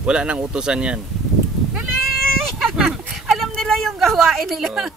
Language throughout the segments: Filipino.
Wala nang utusan yan. Dali! Alam nila yung gawain nila.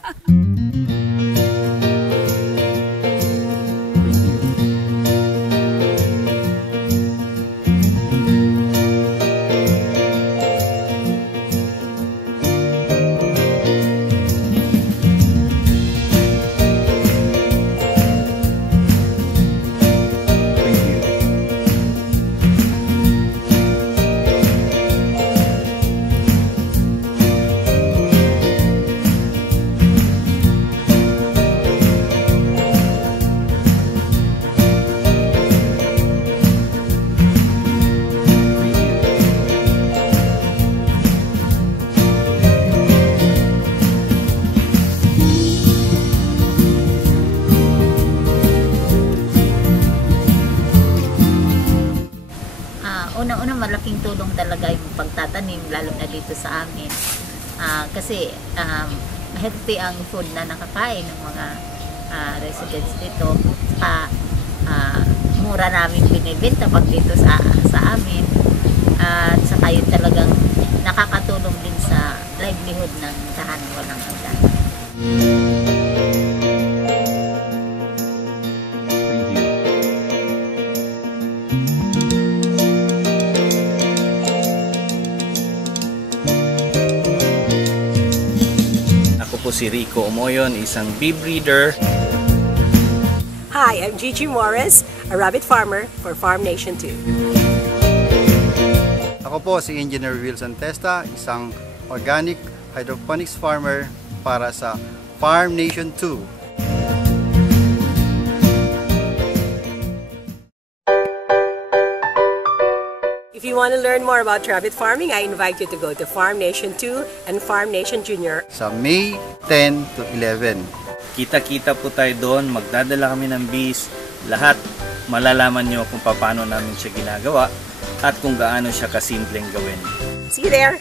Una-una malaking tulong talaga yung pagtatanim lalo na dito sa amin. Kasi healthy ang food na nakakain ng mga residents dito. Saka mura namin binibenta pag dito sa amin. At saka yun talagang nakakatulong din sa livelihood ng tahanan walang hanggan. Ako po si Rico Omoyon, isang bee breeder. Hi, I'm Gigi Morris, a rabbit farmer for Farm Nation 2. Ako po si Engineer Wilson Testa, isang organic hydroponics farmer para sa Farm Nation 2. If you want to learn more about rabbit farming, I invite you to go to Farm Nation 2 and Farm Nation Junior Sa May 10 to 11. Kita-kita po tayo doon, magdadala kami ng bees. Lahat malalaman nyo kung paano namin siya ginagawa at kung gaano siya kasimpleng gawin. See you there!